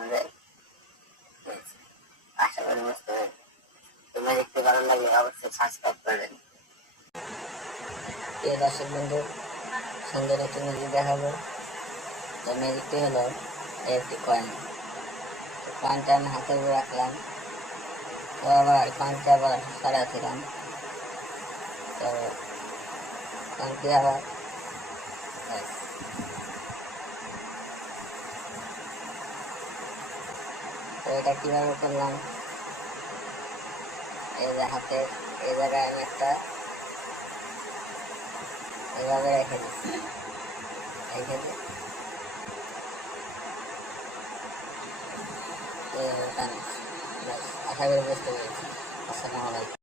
মধ্যে হয়েছে। আশা করি বুঝতে পেরেছি। তো ম্যাজিকটি ভালো লাগলে অবশ্যই সাবস্ক্রাইব করবেন। প্রিয় দর্শক বন্ধু, সুন্দর একটি ম্যাজিক দেখাবো। তো ম্যাজিকটি হলো একটি কয়েন। তো কয়েনটা আমি হাতের উপরে রাখলাম, তো আবার কয়েনটা আবার সরাচ্ছিলাম, তো কয়েনটি আবার তো এটা কিভাবে করলাম, এই যে হাতে এই জায়গায় আমি একটা এভাবে রেখে দিচ্ছি, রেখে দিই আশা করি বুঝতে পেরেছি। আসসালামু আলাইকুম।